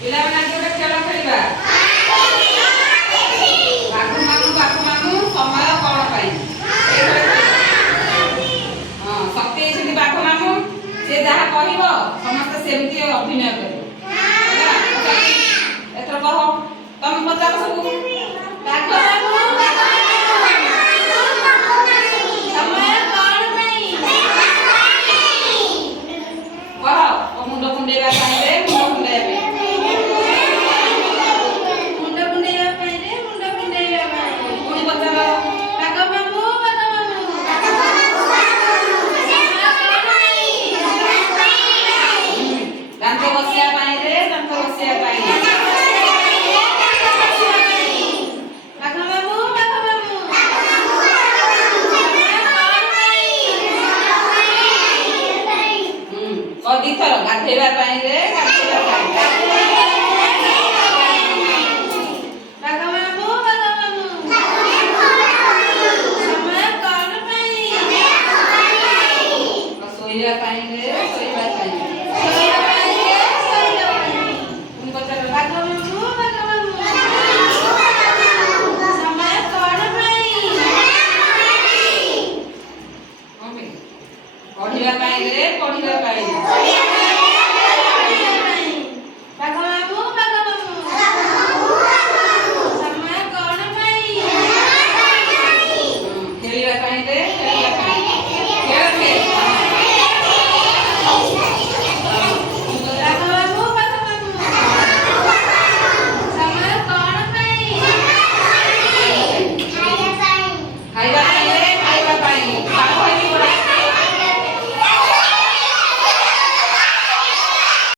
ପିଲାମାନେ ଆଜି ଗୋଟେ ଖେଳ ଖେଳିବା। ବାଘ ମାମୁଁ ସମୟ କଣ ପାଇଁ? ହଁ, ଶକ୍ତି ହେଇଛନ୍ତି ବାଘ ମାମୁଁ। ସେ ଯାହା କହିବ ସମସ୍ତେ ସେମିତି ଅଭିନୟ କରିବେ।